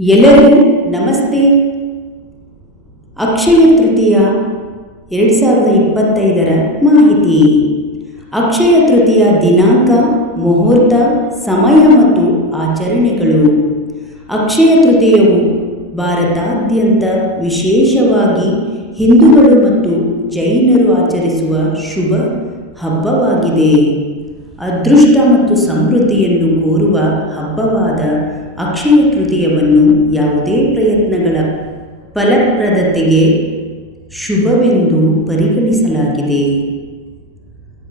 ಎಲ್ಲರಿಗೂ ನಮಸ್ತೆ. ಅಕ್ಷಯ ತೃತೀಯ, ಎರಡು ಸಾವಿರದ ಇಪ್ಪತ್ತೈದರ ಮಾಹಿತಿ. ಅಕ್ಷಯ ತೃತೀಯ ದಿನಾಂಕ, ಮುಹೂರ್ತ, ಸಮಯ ಮತ್ತು ಆಚರಣೆಗಳು. ಅಕ್ಷಯ ತೃತೀಯವು ಭಾರತಾದ್ಯಂತ ವಿಶೇಷವಾಗಿ ಹಿಂದೂಗಳು ಮತ್ತು ಜೈನರು ಆಚರಿಸುವ ಶುಭ ಹಬ್ಬವಾಗಿದೆ. ಅದೃಷ್ಟ ಮತ್ತು ಸಮೃದ್ಧಿಯನ್ನು ಕೋರುವ ಹಬ್ಬವಾದ ಅಕ್ಷಯ ತೃತೀಯವನ್ನು ಯಾವುದೇ ಪ್ರಯತ್ನಗಳ ಫಲಪ್ರದತೆಗೆ ಶುಭವೆಂದು ಪರಿಗಣಿಸಲಾಗಿದೆ.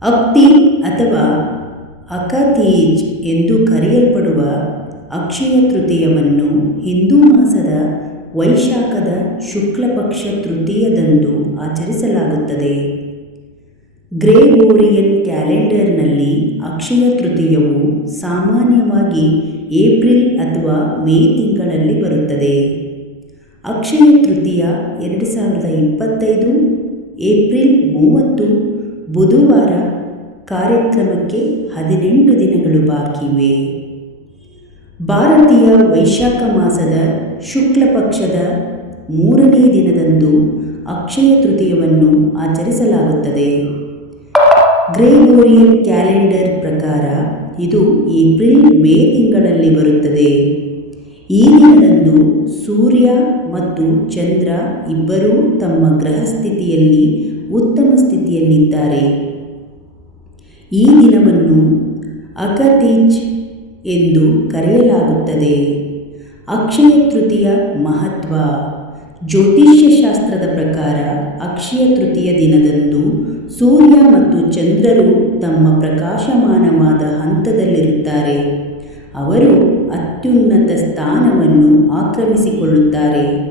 ಅಕ್ತಿ ಅಥವಾ ಅಕತೀಜ್ ಎಂದು ಕರೆಯಲ್ಪಡುವ ಅಕ್ಷಯ ತೃತೀಯವನ್ನು ಹಿಂದೂ ಮಾಸದ ವೈಶಾಖದ ಶುಕ್ಲಪಕ್ಷ ತೃತೀಯದಂದು ಆಚರಿಸಲಾಗುತ್ತದೆ. ಗ್ರೇಗೋರಿಯನ್ ಕ್ಯಾಲೆಂಡರ್ನಲ್ಲಿ ಅಕ್ಷಯ ತೃತೀಯವು ಸಾಮಾನ್ಯವಾಗಿ ಏಪ್ರಿಲ್ ಅಥವಾ ಮೇ ತಿಂಗಳಲ್ಲಿ ಬರುತ್ತದೆ. ಅಕ್ಷಯ ತೃತೀಯ ಎರಡು ಸಾವಿರದ ಇಪ್ಪತ್ತೈದು, ಏಪ್ರಿಲ್ ಮೂವತ್ತು, ಬುಧವಾರ ಕಾರ್ಯಕ್ರಮಕ್ಕೆ ಹದಿನೆಂಟು ದಿನಗಳು ಬಾಕಿವೆ ಭಾರತೀಯ ವೈಶಾಖ ಮಾಸದ ಶುಕ್ಲ ಪಕ್ಷದ ಮೂರನೇ ದಿನದಂದು ಅಕ್ಷಯ ತೃತೀಯವನ್ನು ಆಚರಿಸಲಾಗುತ್ತದೆ. ಗ್ರೇಗೋರಿಯನ್ ಕ್ಯಾಲೆಂಡರ್ ಪ್ರಕಾರ ಇದು ಏಪ್ರಿಲ್ ಮೇ ತಿಂಗಳಲ್ಲಿ ಬರುತ್ತದೆ. ಈ ದಿನದಂದು ಸೂರ್ಯ ಮತ್ತು ಚಂದ್ರ ಇಬ್ಬರೂ ತಮ್ಮ ಗ್ರಹ ಸ್ಥಿತಿಯಲ್ಲಿ ಉತ್ತಮ ಸ್ಥಿತಿಯಲ್ಲಿದ್ದಾರೆ. ಈ ದಿನವನ್ನು ಅಕತೀಜ್ ಎಂದು ಕರೆಯಲಾಗುತ್ತದೆ. ಅಕ್ಷಯ ತೃತೀಯ ಮಹತ್ವ. ಜ್ಯೋತಿಷ್ಯ ಶಾಸ್ತ್ರದ ಪ್ರಕಾರ ಅಕ್ಷಯ ತೃತೀಯ ದಿನದಂದು ಸೂರ್ಯ ಮತ್ತು ಚಂದ್ರರು ತಮ್ಮ ಪ್ರಕಾಶಮಾನವಾದ ಹಂತದಲ್ಲಿರುತ್ತಾರೆ. ಅವರು ಅತ್ಯುನ್ನತ ಸ್ಥಾನವನ್ನು ಆಕ್ರಮಿಸಿಕೊಳ್ಳುತ್ತಾರೆ.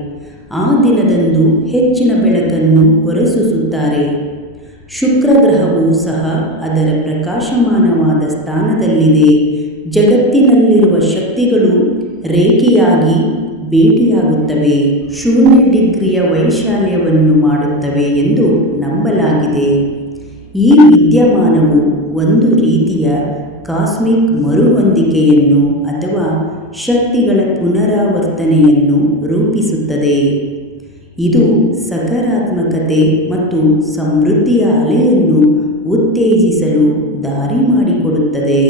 ಆ ದಿನದಂದು ಹೆಚ್ಚಿನ ಬೆಳಕನ್ನು ಹೊರಸೂಸುತ್ತಾರೆ. ಶುಕ್ರ ಗ್ರಹವೂ ಸಹ ಅದರ ಪ್ರಕಾಶಮಾನವಾದ ಸ್ಥಾನದಲ್ಲಿದೆ. ಜಗತ್ತಿನಲ್ಲಿರುವ ಶಕ್ತಿಗಳು ರೇಖೆಯಾಗಿ ಭೇಟಿಯಾಗುತ್ತವೆ ಶೂನ್ಯ ಡಿಗ್ರಿಯ ವೈಶಾಲ್ಯವನ್ನು ಮಾಡುತ್ತವೆ ಎಂದು ನಂಬಲಾಗಿದೆ. ಈ ವಿದ್ಯಮಾನವು ಒಂದು ರೀತಿಯ ಕಾಸ್ಮಿಕ್ ಮರುಹೊಂದಿಕೆಯನ್ನು ಅಥವಾ ಶಕ್ತಿಗಳ ಪುನರಾವರ್ತನೆಯನ್ನು ರೂಪಿಸುತ್ತದೆ. ಇದು ಸಕಾರಾತ್ಮಕತೆ ಮತ್ತು ಸಮೃದ್ಧಿಯ ಅಲೆಯನ್ನು ಉತ್ತೇಜಿಸಲು ದಾರಿ ಮಾಡಿಕೊಡುತ್ತದೆ.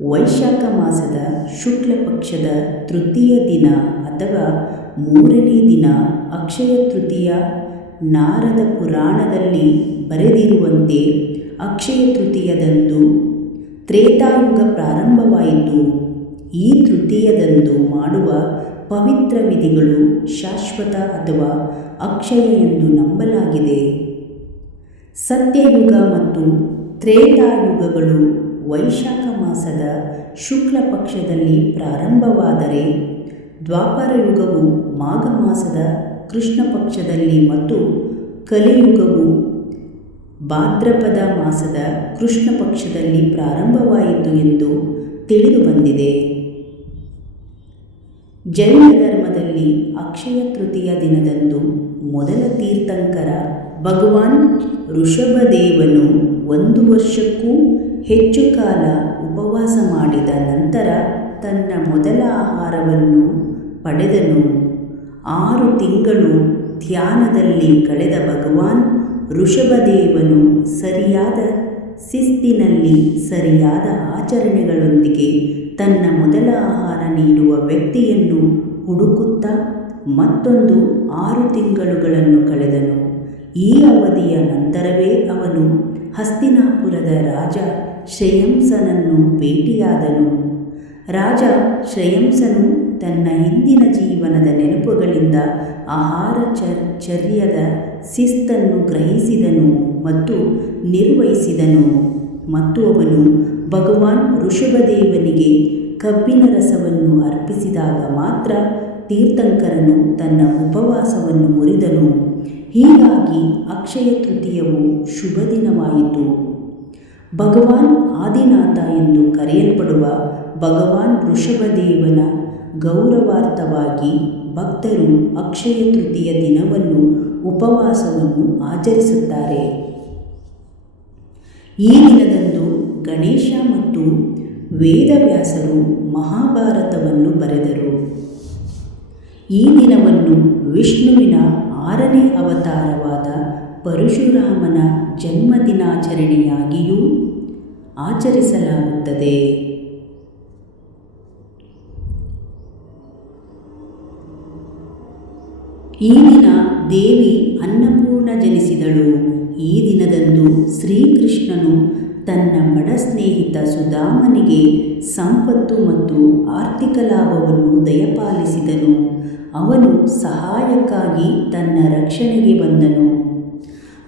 ವೈಶಾಖ ಮಾಸದ ಶುಕ್ಲ ಪಕ್ಷದ ತೃತೀಯ ದಿನ ಅಥವಾ ಮೂರನೇ ದಿನ ಅಕ್ಷಯ ತೃತೀಯ ನಾರದ ಪುರಾಣದಲ್ಲಿ ಬರೆದಿರುವಂತೆ ಅಕ್ಷಯ ತೃತೀಯದಂದು ತ್ರೇತಾಯುಗ ಪ್ರಾರಂಭವಾಯಿತು. ಈ ತೃತೀಯದಂದು ಮಾಡುವ ಪವಿತ್ರ ವಿಧಿಗಳು ಶಾಶ್ವತ ಅಥವಾ ಅಕ್ಷಯ ಎಂದು ನಂಬಲಾಗಿದೆ. ಸತ್ಯಯುಗ ಮತ್ತು ತ್ರೇತಾಯುಗಗಳು ವೈಶಾಖ ಮಾಸದ ಶುಕ್ಲ ಪಕ್ಷದಲ್ಲಿ ಪ್ರಾರಂಭವಾದರೆ ದ್ವಾಪರ ಯುಗವು ಮಾಘ ಮಾಸದ ಕೃಷ್ಣ ಪಕ್ಷದಲ್ಲಿ ಮತ್ತು ಕಲಿಯುಗವು ಭಾದ್ರಪದ ಮಾಸದ ಕೃಷ್ಣ ಪಕ್ಷದಲ್ಲಿ ಪ್ರಾರಂಭವಾಯಿತು ಎಂದು ತಿಳಿದು ಬಂದಿದೆ. ಜೈನ ಧರ್ಮದಲ್ಲಿ ಅಕ್ಷಯ ತೃತೀಯ ದಿನದಂದು ಮೊದಲ ತೀರ್ಥಂಕರ ಭಗವಾನ್ ಋಷಭದೇವನು ಒಂದು ವರ್ಷಕ್ಕೂ ಹೆಚ್ಚು ಕಾಲ ಉಪವಾಸ ಮಾಡಿದ ನಂತರ ತನ್ನ ಮೊದಲ ಆಹಾರವನ್ನು ಪಡೆದನು. ಆರು ತಿಂಗಳು ಧ್ಯಾನದಲ್ಲಿ ಕಳೆದ ಭಗವಾನ್ ಋಷಭದೇವನು ಸರಿಯಾದ ಶಿಸ್ತಿನಲ್ಲಿ ಸರಿಯಾದ ಆಚರಣೆಗಳೊಂದಿಗೆ ತನ್ನ ಮೊದಲ ಆಹಾರ ನೀಡುವ ವ್ಯಕ್ತಿಯನ್ನು ಹುಡುಕುತ್ತಾ ಮತ್ತೊಂದು ಆರು ತಿಂಗಳುಗಳನ್ನು ಕಳೆದನು. ಈ ಅವಧಿಯ ನಂತರವೇ ಅವನು ಹಸ್ತಿನಾಪುರದ ರಾಜ ಶ್ರೇಯಂಸನನ್ನು ಭೇಟಿಯಾದನು. ರಾಜ ಶ್ರೇಯಂಸನು ತನ್ನ ಹಿಂದಿನ ಜೀವನದ ನೆನಪುಗಳಿಂದ ಆಹಾರ ಚರ್ಯದ ಶಿಸ್ತನ್ನು ಗ್ರಹಿಸಿದನು ಮತ್ತು ನಿರ್ವಹಿಸಿದನು. ಮತ್ತು ಅವನು ಭಗವಾನ್ ಋಷಭದೇವನಿಗೆ ಕಬ್ಬಿನ ರಸವನ್ನು ಅರ್ಪಿಸಿದಾಗ ಮಾತ್ರ ತೀರ್ಥಂಕರನು ತನ್ನ ಉಪವಾಸವನ್ನು ಮುರಿದನು. ಹೀಗಾಗಿ ಅಕ್ಷಯ ತೃತೀಯವು ಶುಭ ದಿನವಾಯಿತು. ಭಗವಾನ್ ಆದಿನಾಥ ಎಂದು ಕರೆಯಲ್ಪಡುವ ಭಗವಾನ್ ಋಷಭದೇವನ ಗೌರವಾರ್ಥವಾಗಿ ಭಕ್ತರು ಅಕ್ಷಯ ತೃತೀಯ ದಿನವನ್ನು ಉಪವಾಸವನ್ನು ಆಚರಿಸುತ್ತಾರೆ. ಈ ದಿನದಂದು ಗಣೇಶ ಮತ್ತು ವೇದವ್ಯಾಸರು ಮಹಾಭಾರತವನ್ನು ಬರೆದರು. ಈ ದಿನವನ್ನು ವಿಷ್ಣುವಿನ ಆರನೇ ಅವತಾರವಾದ ಪರಶುರಾಮನ ಜನ್ಮದಿನಾಚರಣೆಯಾಗಿಯೂ ಆಚರಿಸಲಾಗುತ್ತದೆ. ಈ ದಿನ ದೇವಿ ಅನ್ನಪೂರ್ಣ ಜನಿಸಿದಳು. ಈ ದಿನದಂದು ಶ್ರೀಕೃಷ್ಣನು ತನ್ನ ಬಡ ಸ್ನೇಹಿತ ಸುಧಾಮನಿಗೆ ಸಂಪತ್ತು ಮತ್ತು ಆರ್ಥಿಕ ಲಾಭವನ್ನು ದಯಪಾಲಿಸಿದನು. ಅವನು ಸಹಾಯಕ್ಕಾಗಿ ತನ್ನ ರಕ್ಷಣೆಗೆ ಬಂದನು.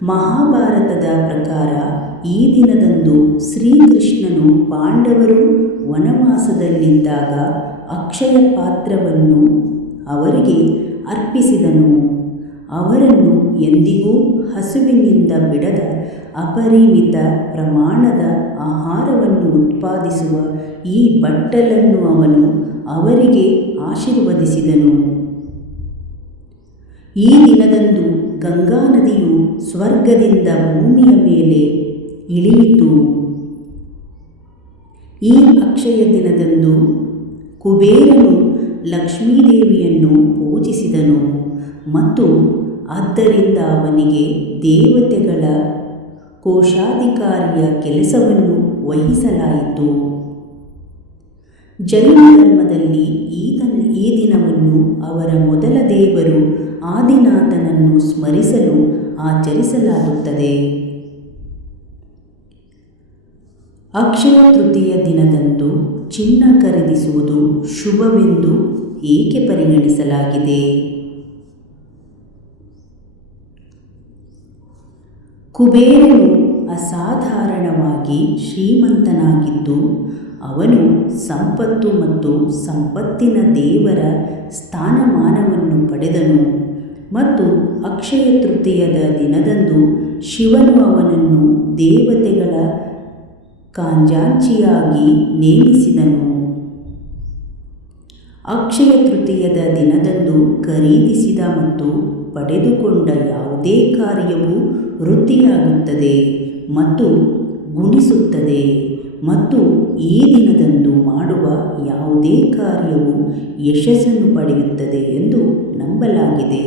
ಮಹಾಭಾರತದ ಪ್ರಕಾರ ಈ ದಿನದಂದು ಶ್ರೀಕೃಷ್ಣನು ಪಾಂಡವರು ವನವಾಸದಲ್ಲಿದ್ದಾಗ ಅಕ್ಷಯ ಪಾತ್ರವನ್ನು ಅವರಿಗೆ ಅರ್ಪಿಸಿದನು. ಅವರನ್ನು ಎಂದಿಗೂ ಹಸುವಿನಿಂದ ಬಿಡದ ಅಪರಿಮಿತ ಪ್ರಮಾಣದ ಆಹಾರವನ್ನು ಉತ್ಪಾದಿಸುವ ಈ ಬಟ್ಟಲನ್ನು ಅವನು ಅವರಿಗೆ ಆಶೀರ್ವದಿಸಿದನು. ಈ ದಿನದಂದು ಗಂಗಾ ನದಿಯು ಸ್ವರ್ಗದಿಂದ ಭೂಮಿಯ ಮೇಲೆ ಇಳಿಯಿತು. ಈ ಅಕ್ಷಯ ದಿನದಂದು ಕುಬೇರನು ಲಕ್ಷ್ಮೀದೇವಿಯನ್ನು ಪೂಜಿಸಿದನು. ಮತ್ತು ಆದ್ದರಿಂದ ಅವನಿಗೆ ದೇವತೆಗಳ ಕೋಶಾಧಿಕಾರಿಯ ಕೆಲಸವನ್ನು ವಹಿಸಲಾಯಿತು. ಜೈನ ಧರ್ಮದಲ್ಲಿ ಈ ತನ ಈ ದಿನವನ್ನು ಅವರ ಮೊದಲ ದೇವರು ಆದಿನಾಥನನ್ನು ಸ್ಮರಿಸಲು ಆಚರಿಸಲಾಗುತ್ತದೆ. ಅಕ್ಷಯ ತೃತೀಯ ದಿನದಂದು ಚಿನ್ನ ಖರೀದಿಸುವುದು ಶುಭವೆಂದು ಏಕೆ ಪರಿಗಣಿಸಲಾಗಿದೆ? ಕುಬೇರನು ಅಸಾಧಾರಣವಾಗಿ ಶ್ರೀಮಂತನಾಗಿದ್ದು, ಅವನು ಸಂಪತ್ತು ಮತ್ತು ಸಂಪತ್ತಿನ ದೇವರ ಸ್ಥಾನಮಾನವನ್ನು ಪಡೆದನು ಮತ್ತು ಅಕ್ಷಯ ತೃತೀಯದ ದಿನದಂದು ಶಿವನು ಅವನನ್ನು ದೇವತೆಗಳ ಕಾಂಜಾಂಚಿಯಾಗಿ ನೇಮಿಸಿದನು. ಅಕ್ಷಯ ತೃತೀಯದ ದಿನದಂದು ಖರೀದಿಸಿದ ಮತ್ತು ಪಡೆದುಕೊಂಡ ಯಾವುದೇ ಕಾರ್ಯವು ವೃದ್ಧಿಯಾಗುತ್ತದೆ ಮತ್ತು ಗುಣಿಸುತ್ತದೆ ಮತ್ತು ಈ ದಿನದಂದು ಮಾಡುವ ಯಾವುದೇ ಕಾರ್ಯವು ಯಶಸ್ಸನ್ನು ಪಡೆಯುತ್ತದೆ ಎಂದು ನಂಬಲಾಗಿದೆ.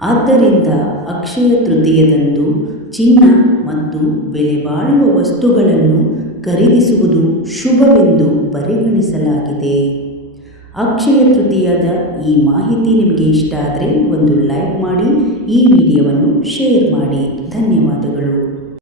ಆದ್ದರಿಂದ ಅಕ್ಷಯ ತೃತೀಯದಂದು ಚಿನ್ನ ಮತ್ತು ಬೆಲೆಬಾಳುವ ವಸ್ತುಗಳನ್ನು ಖರೀದಿಸುವುದು ಶುಭವೆಂದು ಪರಿಗಣಿಸಲಾಗಿದೆ. ಅಕ್ಷಯ ತೃತೀಯದ ಈ ಮಾಹಿತಿ ನಿಮಗೆ ಇಷ್ಟ ಆದರೆ ಒಂದು ಲೈಕ್ ಮಾಡಿ, ಈ ವಿಡಿಯೋವನ್ನು ಶೇರ್ ಮಾಡಿ. ಧನ್ಯವಾದಗಳು.